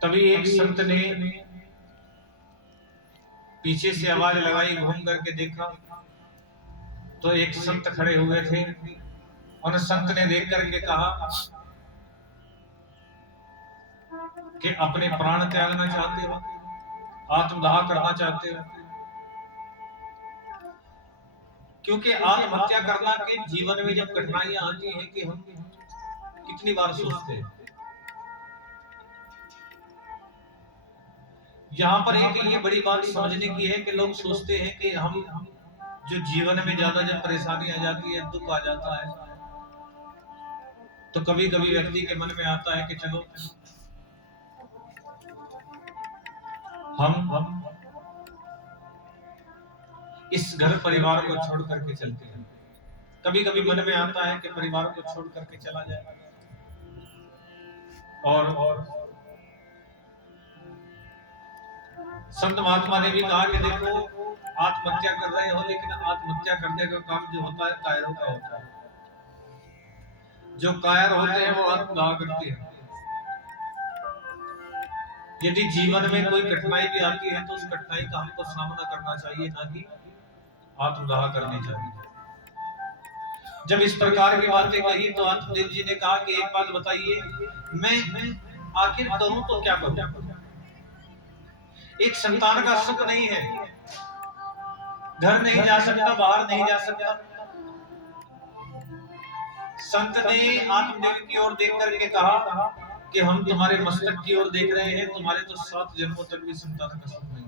तभी एक संत ने पीछे से आवाज लगाई, घूम करके देखा तो एक संत खड़े हुए थे। उन संत ने देख करके कहा कि अपने प्राण त्यागना चाहते हो, आत्मदाह करना चाहते हो? क्योंकि आत्महत्या करना के जीवन में जब कठिनाइयां आती हैं कि हम कितनी बार सोचते हैं। यहाँ पर एक ये बड़ी बात समझने की है कि लोग सोचते हैं कि हम जो जीवन में ज्यादा जब परेशानी आ जाती है, दुख आ जाता है, तो कभी कभी व्यक्ति के मन में आता है कि चलो हम इस घर परिवार को छोड़ करके चलते हैं। कभी कभी मन में आता है कि परिवार को छोड़ करके चला जाए। और संत महात्मा ने भी कहा कि देखो, आत्महत्या कर रहे हो, लेकिन आत्महत्या करने का काम जो होता है कायरों का होता है। जो कायर होते हैं वो आत्मदाह करते हैं। यदि जीवन में कोई कठिनाई भी आती है तो उस कठिनाई का हमको सामना करना चाहिए, ना कि आत्मदाह करनी चाहिए। जब इस प्रकार की बातें कही तो आत्मदेव जी ने कहा कि एक बात बताइए, मैं आखिर करूं तो क्या करूं? एक संतान का सुख नहीं है, घर नहीं जा सकता, बाहर नहीं जा सकता। संत ने आत्मदेव की ओर देख करके कहा कि हम तुम्हारे मस्तक की ओर देख रहे हैं, तुम्हारे तो 7 जन्मों तक भी संतान का सुख नहीं।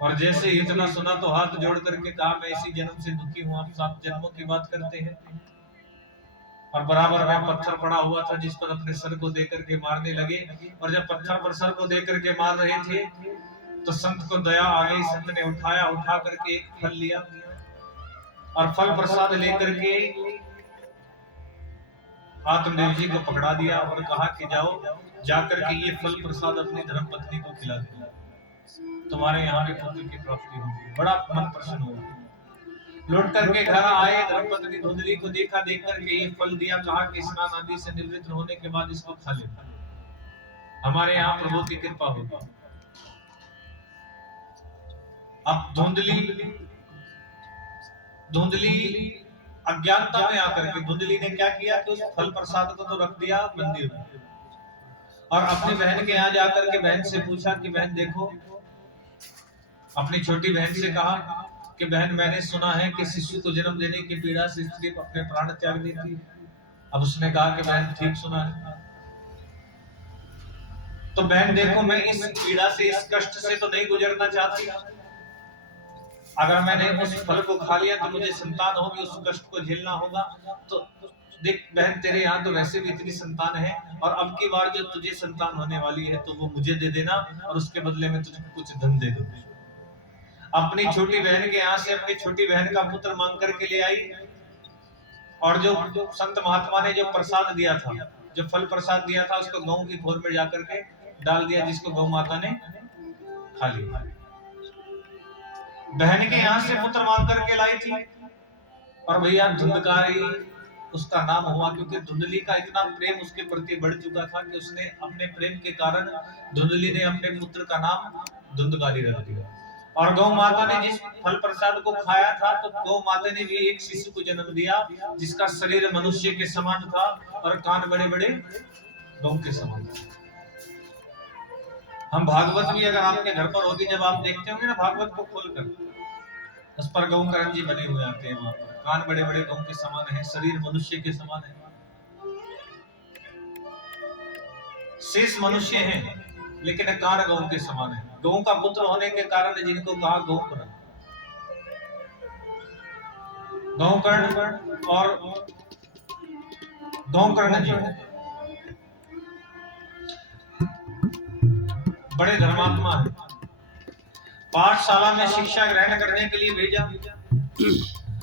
और जैसे इतना सुना तो हाथ जोड़ करके कहा, मैं इसी जन्म से दुखी हूं, आप 7 जन्मों की बात करते हैं। और बराबर में पत्थर पड़ा हुआ था जिस पर अपने सर को देकर के मारने लगे। और जब पत्थर पर सर को देकर के मार रहे थे तो संत को दया आ गई। संत ने उठा करके एक फल लिया और फल प्रसाद लेकर के आत्मदेव जी को पकड़ा दिया और कहा कि जाओ, जाकर के ये फल प्रसाद अपनी धर्मपत्नी को खिला दो, तुम्हारे यहाँ भी पुत्र की प्राप्ति होगी। बड़ा मन प्रसन्न हुआ। लौट करके घर आए, धर्मपत्नी धुंधली को देखा, देख करके ये फल दिया, कहा कि स्नान आदि से निवृत्त होने के बाद इसको खा ले, हमारे यहाँ प्रभु की कृपा होगी। अब धुंधली अज्ञानता में आकर के धुंधली ने क्या किया कि उस फल प्रसाद को तो रख दिया मंदिर में, और अपनी बहन के यहाँ जाकर के बहन से पूछा कि बहन देखो, अपनी छोटी बहन से कहा कि बहन, मैंने सुना है कि शिशु को जन्म देने की पीड़ा से स्त्री अपने प्राण त्याग देती है। अब उसने कहा कि बहन ठीक सुना है। तो बहन देखो, मैं इस पीड़ा से, इस कष्ट से तो नहीं गुजरना चाहती। अगर मैंने उस फल को खा लिया तो मुझे संतान होगी, उस कष्ट को झेलना होगा। तो देख बहन, तेरे यहाँ तो वैसे भी इतनी संतान है, और अब की बार जो तुझे संतान होने वाली है तो वो मुझे दे देना, और उसके बदले में तुझे कुछ धन दे दो। अपनी छोटी बहन के यहाँ से अपनी छोटी बहन का पुत्र मांग करके ले आई, और जो संत महात्मा ने जो प्रसाद दिया था, जो फल प्रसाद दिया था, उसको गौ की खोर में जाकर के डाल दिया, जिसको गौ माता ने खा लिया। बहन के यहाँ से पुत्र मांग करके लाई थी, और भैया धुंधकारी उसका नाम हुआ, क्योंकि धुंधली का इतना प्रेम उसके प्रति बढ़ चुका था कि उसने अपने प्रेम के कारण धुंधली ने अपने पुत्र का नाम धुंधकारी रख दिया। और गौ माता ने जिस फल प्रसाद को खाया था, तो गौ माता ने भी एक शिशु को जन्म दिया जिसका शरीर मनुष्य के समान था और कान बड़े बड़े गौ के समान थे। हम भागवत भी अगर आपके घर पर होगी, जब आप देखते होंगे ना भागवत को खोलकर, उस पर गौ करण जी बने हुए आते हैं। वहां पर कान बड़े बड़े गौ के समान है, शरीर मनुष्य के समान है, शेष मनुष्य हैं लेकिन कान गौ के समान है। गौ का पुत्र होने के कारण जिनको कहा गौकर्ण, गौकर्ण और गौकर्ण जी बड़े धर्मात्मा है। पाठशाला में शिक्षा ग्रहण करने के लिए भेजा,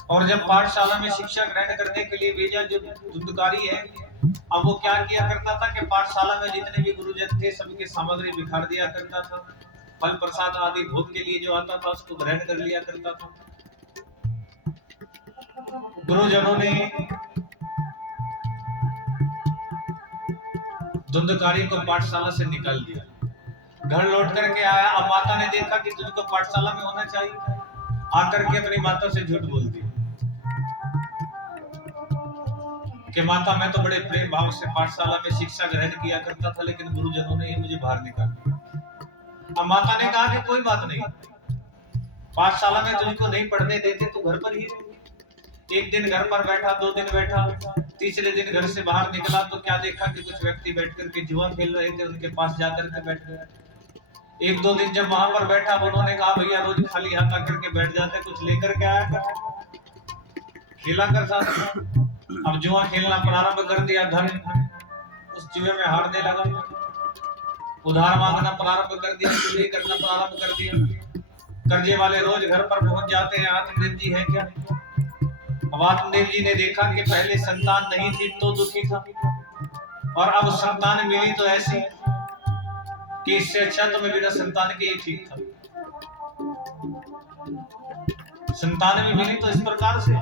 और जब पाठशाला में शिक्षा ग्रहण करने के लिए भेजा, जो धुंधकारी है, अब वो क्या किया करता था कि पाठशाला में जितने भी गुरुजन थे सबके सामग्री बिखार दिया करता था, फल प्रसाद आदि भोग के लिए जो आता था उसको ग्रहण कर लिया करता था। गुरुजनों ने धुंधकारी को पाठशाला से निकाल दिया। घर लौट करके आया, अब माता ने देखा कि तुझको पाठशाला में होना चाहिए, आकर के अपनी माता से झूठ बोल दिया कि माता मैं तो बड़े प्रेम भाव से पाठशाला में शिक्षा ग्रहण किया करता था, लेकिन गुरुजनों ने ही मुझे बाहर निकाल दिया। अब माता ने कहा कि कोई बात नहीं, पाठशाला में तुझको नहीं पढ़ने देते तो घर पर ही रह। एक दिन घर पर बैठा, 2 दिन बैठा, तीसरे दिन घर से बाहर निकला तो क्या देखा कि कुछ व्यक्ति बैठ करके जुआ खेल रहे थे, उनके पास जाकर के बैठ गया। 1-2 दिन जब वहां पर बैठा, उन्होंने कहा भैया रोज खाली हाथ आकर के बैठ जाते, कुछ लेकर के आया कर, खेला कर साथ। अब जुआ खेलना प्रारंभ कर दिया, धन उस जुए में हारने लगा, उधार मांगना प्रारंभ कर दिया, चोरी करना प्रारंभ कर दिया। कर्जे वाले रोज घर पर पहुंच जाते हैं, आत्मदेव जी है क्या? अब आत्मदेव जी ने देखा कि पहले संतान नहीं थी तो दुखी था, और अब संतान मिली तो ऐसी कि इससे अच्छा तो मैं बिना संतान के ही ठीक था। संतान भी मिली तो इस प्रकार से।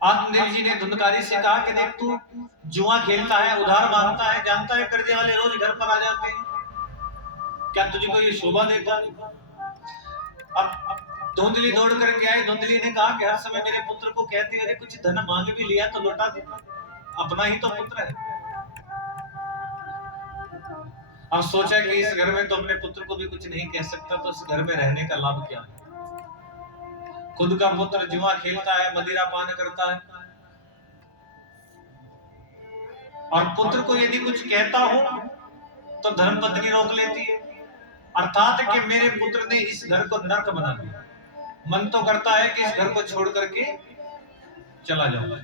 आत्मदेव जी ने धुंधकारी से कहा कि देख तू जुआ खेलता है, उधार मांगता है, जानता है कर्जे वाले रोज घर पर आ जाते हैं, क्या तुझको ये शोभा देता है? अब धुंधली दौड़ करके आई। धुंधली ने कहा कि हर समय मेरे पुत्र को कहते हैं कुछ धन मांग भी लिया तो लौटा दे, अपना ही तो पुत्र है। अब सोचा कि इस घर में तो अपने पुत्र को भी कुछ नहीं कह सकता, तो इस घर में रहने का लाभ क्या है? खुद का पुत्र जुआ खेलता है, मदिरा पान करता है, और पुत्र को यदि कुछ कहता हूं तो धर्मपत्नी रोक लेती है, अर्थात कि मेरे पुत्र ने इस घर को नरक बना दिया। मन तो करता है कि इस घर को छोड़ करके चला जाऊं,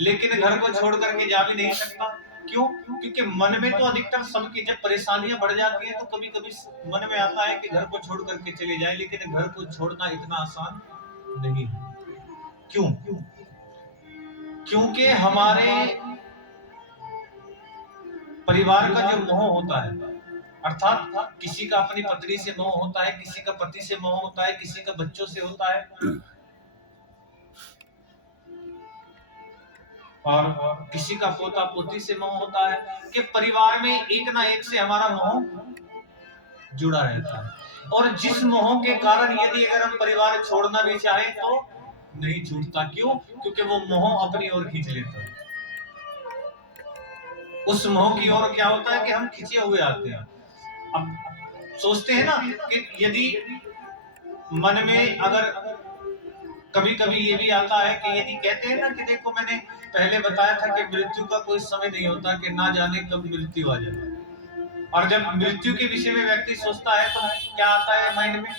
लेकिन घर को छोड़ करके जा भी नहीं सकता। क्यों? क्योंकि मन में तो अधिकतर सबकी जब परेशानियां बढ़ जाती है तो कभी कभी मन में आता है कि घर को छोड़ करके चले जाए, लेकिन घर को छोड़ना इतना आसान नहीं है। क्यों? क्योंकि हमारे परिवार का जो मोह होता है, अर्थात किसी का अपनी पत्नी से मोह होता है, किसी का पति से मोह होता है, किसी का बच्चों से होता है, और किसी का पोता पोती से मोह होता है, कि परिवार में एक ना एक से हमारा मोह जुड़ा रहता है। और जिस मोह के कारण यदि अगर हम परिवार छोड़ना भी चाहे तो नहीं छूटता। क्यों? क्योंकि वो मोह अपनी ओर खींच लेता है। उस मोह की ओर क्या होता है कि हम खींचे हुए आते हैं। अब सोचते हैं ना कि यदि मन में अगर कभी कभी ये भी आता है कि यदि कहते हैं ना कि देखो मैंने पहले बताया था कि मृत्यु का कोई समय नहीं होता, कि ना जाने कब मृत्यु आ जाए, और जब मृत्यु के विषय में व्यक्ति सोचता है तो क्या आता है माइंड में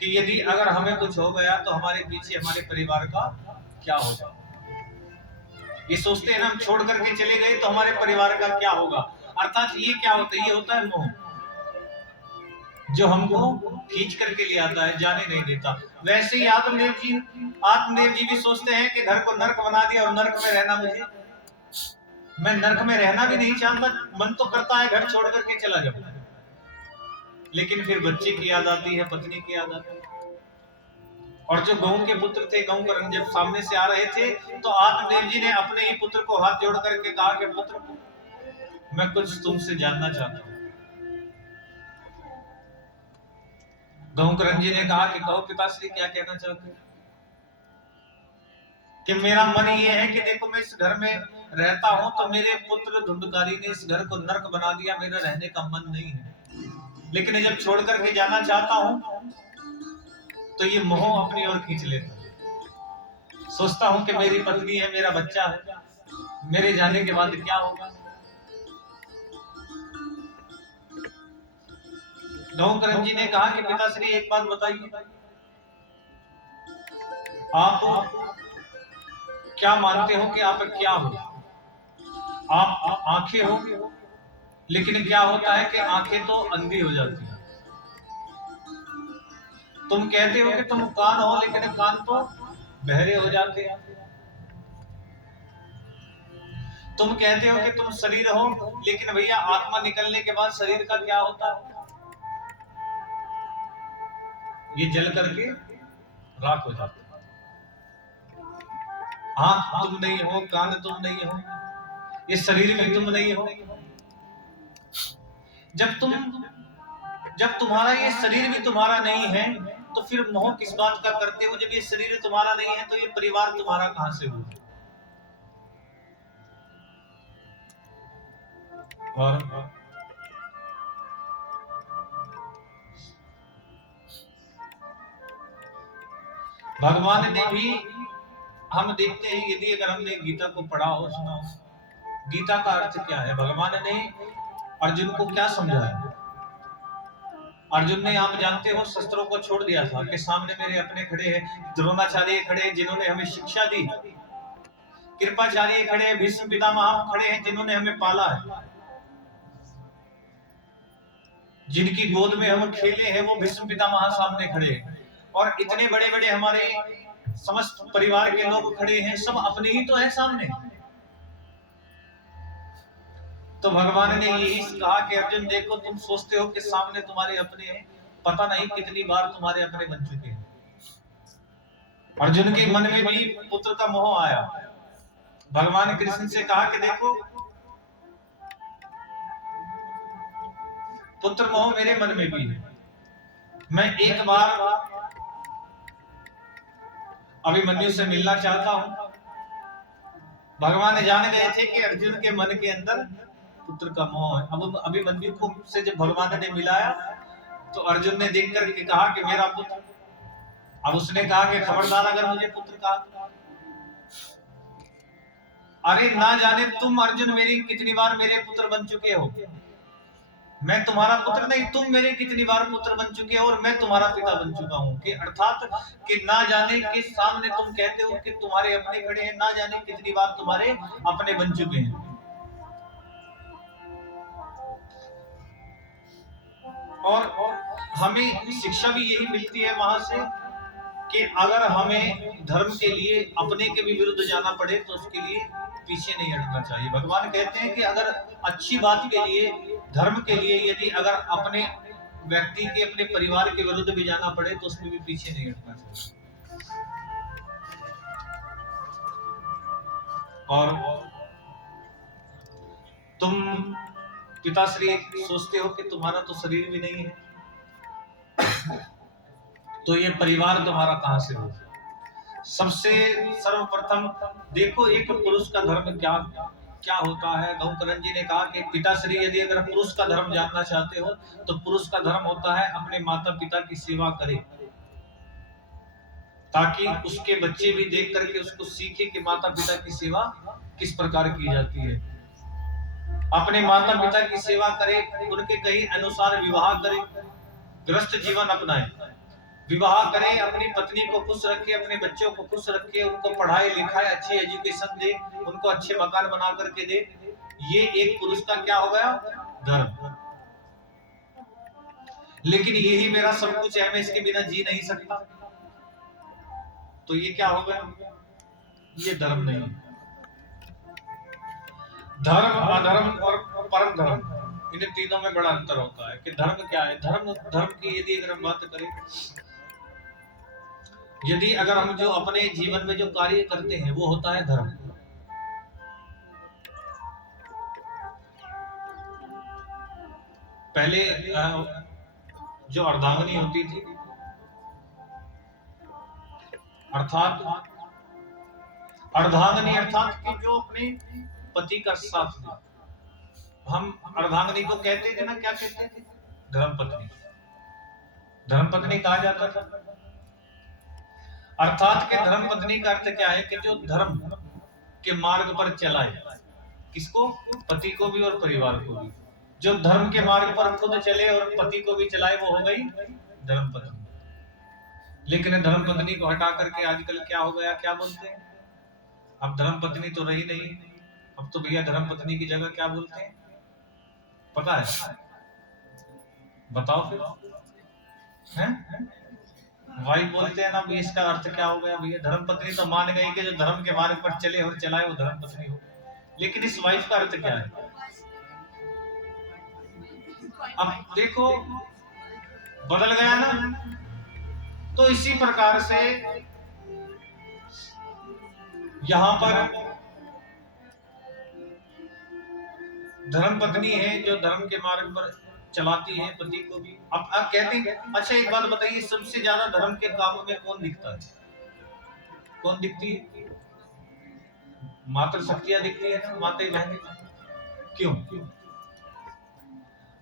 कि यदि अगर हमें कुछ हो गया तो हमारे पीछे हमारे परिवार का क्या होगा। ये सोचते हैं ना, हम छोड़ करके चले गए तो हमारे परिवार का क्या होगा। अर्थात ये क्या होता है? ये होता है मोह, जो हमको खींच करके ले आता है, जाने नहीं देता। वैसे ही आत्मदेव जी भी सोचते हैं कि घर को नरक बना दिया और नरक में रहना मैं नरक में रहना भी नहीं चाहता। मन तो करता है घर छोड़ करके चला जाऊं, लेकिन फिर बच्चे की याद आती है, पत्नी की याद आती है। और जो गऊ के पुत्र थे, गऊ करण जब सामने से आ रहे थे तो आत्मदेव जी ने अपने ही पुत्र को हाथ जोड़ करके कहा कि पुत्र मैं कुछ तुमसे जानना चाहता हूं। गहुकरण जी ने कहा कि कहो पिताश्री क्या कहना चाहते हैं? कि मेरा मन ये है कि देखो मैं इस घर में रहता हूं तो मेरे पुत्र धुंधकारी ने इस घर को नरक बना दिया, मेरा रहने का मन नहीं है, लेकिन जब छोड़ करके जाना चाहता हूं तो ये मोह अपनी ओर खींच लेता है। सोचता हूं कि मेरी पत्नी है, मेरा बच्चा है, मेरे जाने के बाद क्या होगा। गहुकरण जी ने कहा कि पिताश्री एक बात बताइए, आप क्या मानते हो कि आप क्या हो? आप आंखें हो, लेकिन क्या होता है कि आंखें तो अंधी हो जाती हैं। तुम कहते हो कि तुम कान हो, लेकिन कान तो बहरे हो जाते हैं। तुम कहते हो कि तुम शरीर हो, लेकिन भैया आत्मा निकलने के बाद शरीर का क्या होता है? ये जल करके राख हो जाता है। आंख तुम नहीं हो, कान तुम नहीं हो, ये शरीर भी तुम नहीं हो। जब तुम्हारा ये शरीर भी तुम्हारा नहीं है तो फिर मोह किस बात का करते हो? जब ये शरीर तुम्हारा नहीं है तो ये परिवार तुम्हारा कहां से हुआ? और भगवान ने भी, हम देखते हैं यदि अगर हमने गीता को पढ़ा हो, सुना हो, गीता का अर्थ क्या है, भगवान ने अर्जुन को क्या समझाया? अर्जुन ने, आप जानते हो, शस्त्रों को छोड़ दिया था कि सामने मेरे अपने खड़े हैं, द्रोणाचार्य खड़े हैं जिन्होंने हमें शिक्षा दी, कृपाचार्य खड़े हैं, भीष्म पितामह खड़े हैं जिन्होंने हमें पाला है, जिनकी गोद में हम खेले हैं वो भीष्म पितामह सामने खड़े हैं, और इतने बड़े बड़े हमारे समस्त परिवार के लोग खड़े हैं, सब अपने ही तो है सामने। तो भगवान ने यही कहा कि अर्जुन देखो, तुम सोचते हो कि सामने तुम्हारे अपने हैं, पता नहीं कितनी बार तुम्हारे अपने बन चुके हैं। अर्जुन के मन में भी पुत्र का मोह आया। भगवान कृष्ण से कहा कि देखो, पुत्र मोह मेरे मन में भी है, मैं एक बार अभिमन्यु से मिलना चाहता हूं। भगवान जान गए थे कि अर्जुन के मन के अंदर पुत्र का मोह है। अब अभिमन्यु को से जब भगवान ने मिलाया तो अर्जुन ने देख करके कहा कि मेरा पुत्र। अब उसने कहा कि खबरदार अगर मुझे पुत्र कहा, अरे ना जाने तुम अर्जुन मेरी कितनी बार मेरे पुत्र बन चुके हो, मैं तुम्हारा पुत्र नहीं, तुम मेरे कितनी बार पुत्र बन चुके हो और मैं तुम्हारा पिता बन चुका हूं। कि अर्थात कि ना जाने के सामने तुम कहते हो कि तुम्हारे अपने खड़े हैं, ना जाने कितनी बार तुम्हारे अपने बन चुके हैं। और हमें शिक्षा भी यही मिलती है वहां से कि अगर हमें धर्म के लिए अपने के भी विरुद्ध जाना पड़े तो उसके लिए पीछे नहीं हटना चाहिए। भगवान कहते हैं कि अगर अच्छी बात के लिए, धर्म के लिए, यदि अगर अपने व्यक्ति के, अपने परिवार के विरुद्ध भी जाना पड़े तो उसमें भी पीछे नहीं हटना चाहिए। और तुम पिताश्री सोचते हो कि तुम्हारा तो शरीर भी नहीं है तो ये परिवार तुम्हारा कहां से हो? सबसे सर्वप्रथम देखो, एक पुरुष का धर्म क्या क्या होता है। गौकरण जी ने कहा कि पिताश्री, यदि अगर पुरुष का धर्म जानना चाहते हो तो पुरुष का धर्म होता है अपने माता पिता की सेवा करे, ताकि उसके बच्चे भी देख करके उसको सीखे कि माता पिता की सेवा किस प्रकार की जाती है। अपने माता पिता की सेवा करे, उनके कहीं अनुसार विवाह करे, गृहस्थ जीवन अपनाए, विवाह करे, अपनी पत्नी को खुश रखे, अपने बच्चों को खुश रखे, उनको पढ़ाए लिखाए, अच्छी एजुकेशन दे, उनको अच्छे मकान बना करके दे। ये एक पुरुष का क्या हो गया? धर्म। लेकिन यही मेरा सब कुछ है, मैं इसके बिना जी नहीं सकता, तो ये क्या हो गया? ये धर्म नहीं। धर्म, अधर्म और परम धर्म, इन तीनों में बड़ा अंतर होता है। कि धर्म क्या है? धर्म की यदि अगर हम बात करें, यदि अगर हम जो अपने जीवन में जो कार्य करते हैं वो होता है धर्म। पहले जो अर्धांगिनी होती थी, अर्थात अर्धांगिनी अर्थात कि जो अपने पति का साथ दे। हम अर्धांगिनी को कहते थे ना, क्या कहते थे? धर्मपत्नी। धर्मपत्नी कहा जाता था। अर्थात के धर्मपत्नी का अर्थ क्या है? कि जो धर्म के मार्ग पर चलाए, किसको? पति को भी और परिवार को भी। जो धर्म के मार्ग पर खुद चले और पति को भी चलाए, वो हो गई धर्मपत्नी। लेकिन धर्मपत्नी को हटा करके आजकल क्या हो गया? क्या बोलते हैं? अब धर्मपत्नी तो रही नहीं, अब तो भैया धर्मपत्नी की जगह क्या बोलते हैं पता है? बताओ फिर। हैं? वाइफ बोलते हैं ना। इसका अर्थ क्या हो गया भैया? धर्मपत्नी तो मान गई कि जो धर्म के मार्ग पर चले और चलाए वो धर्मपत्नी हो, लेकिन इस वाइफ का अर्थ क्या है? अब देखो, बदल गया ना। तो इसी प्रकार से यहाँ पर धर्म पत्नी है जो धर्म के मार्ग पर चलाती है पति को भी। अब आप कहते हैं, अच्छा एक बात बताइए, सबसे ज्यादा धर्म के काम में कौन दिखता है? कौन दिखती है? मातृ शक्तियां दिखती है ना, माते बहनें। क्यों?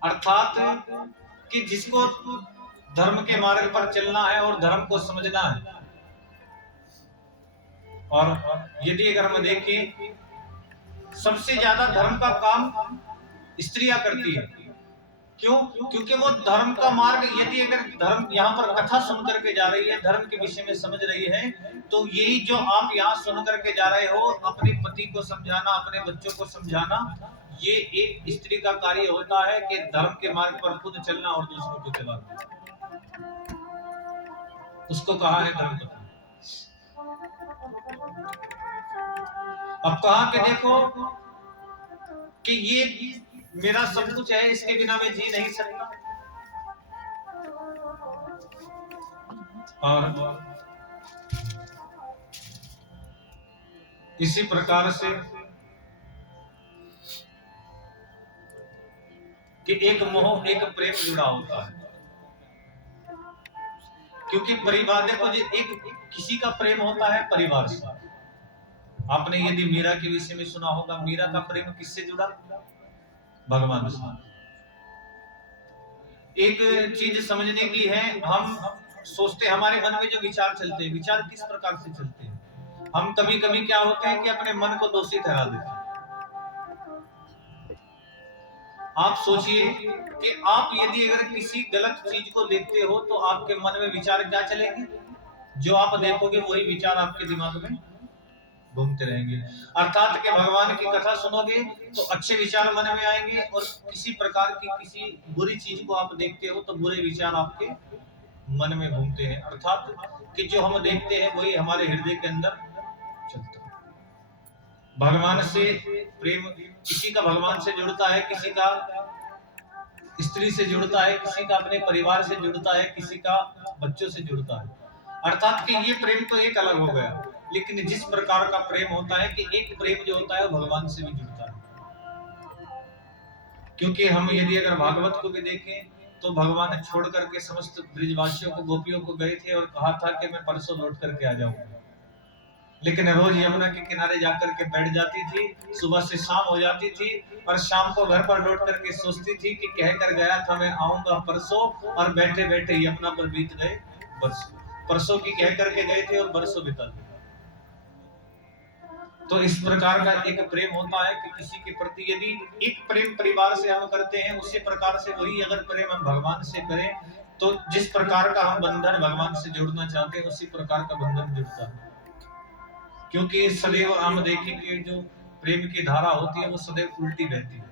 अर्थात कि जिसको धर्म के मार्ग पर चलना है और धर्म को समझना है। और यदि अगर हम देखें, सबसे ज्यादा धर्म का काम स्त्रियां करती है। क्यों? क्योंकि वो धर्म का मार्ग, यदि अगर धर्म यहाँ पर कथा सुन करके जा रही है, धर्म के विषय में समझ रही है, तो यही जो आप यहाँ सुन करके जा रहे हो, अपने पति को समझाना, अपने बच्चों को समझाना, ये एक स्त्री का कार्य होता है कि धर्म के मार्ग पर खुद चलना और दूसरों को चलाना। उसको कहा है धर्म पत्नी। अब कहा कि देखो कि ये मेरा सब कुछ है, इसके बिना मैं जी नहीं सकता। और इसी प्रकार से कि एक मोह, एक प्रेम जुड़ा होता है। क्योंकि परिवार, देखो जी, एक किसी का प्रेम होता है परिवार से। आपने यदि मीरा के विषय में सुना होगा, मीरा का प्रेम किससे जुड़ा? भगवान से। एक चीज समझने की है, हम सोचते, हमारे मन में जो विचार चलते हैं, विचार किस प्रकार से चलते हैं? हम कभी कभी क्या होते हैं कि अपने मन को दोषी ठहरा देते हैं। आप सोचिए कि आप यदि अगर किसी गलत चीज को देखते हो तो आपके मन में विचार क्या चलेंगे? जो आप देखोगे वही विचार आपके दिमाग में घूमते रहेंगे। अर्थात कि भगवान की कथा सुनोगे तो अच्छे विचार मन में आएंगे, और किसी प्रकार की किसी बुरी चीज को आप देखते हो तो बुरे विचार आपके मन में घूमते हैं। अर्थात कि जो हम देखते हैं वही हमारे हृदय के अंदर चलता है। भगवान से प्रेम, किसी का भगवान से जुड़ता है, किसी का स्त्री से जुड़ता है, किसी का अपने परिवार से जुड़ता है, किसी का बच्चों से जुड़ता है। अर्थात कि ये प्रेम तो एक अलग हो गया, लेकिन जिस प्रकार का प्रेम होता है कि एक प्रेम जो होता है वो भगवान से भी जुड़ता है। क्योंकि हम यदि अगर भागवत को भी देखें तो भगवान छोड़ करके समस्त ब्रिजवासियों को, गोपियों को गए थे और कहा था कि मैं परसों लौट करके आ जाऊंगा, लेकिन रोज यमुना के किनारे जाकर के बैठ जाती थी। सुबह से शाम हो जाती थी और शाम को घर पर लौट करके सोचती थी कि कह कर गया था मैं आऊंगा परसों, और बैठे बैठे यमुना पर बीत गए बरसों। परसों की कह करके गए थे और बरसों बिता दिए। तो इस प्रकार का एक प्रेम होता है कि किसी के प्रति यदि एक प्रेम परिवार से हम करते हैं, उसी प्रकार से वही अगर प्रेम हम भगवान से करें, तो जिस प्रकार का हम बंधन भगवान से जोड़ना चाहते हैं उसी प्रकार का बंधन जुड़ता है। क्योंकि सदैव हम देखेंगे जो प्रेम की धारा होती है वो सदैव उल्टी बहती है,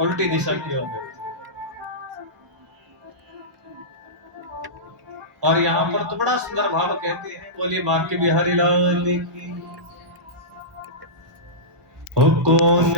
उल्टी दिशा की ओर बहती है। और यहाँ पर तो बड़ा सुंदर भाव कहते हैं, बोलिए बांके बिहारी लाल की। कौन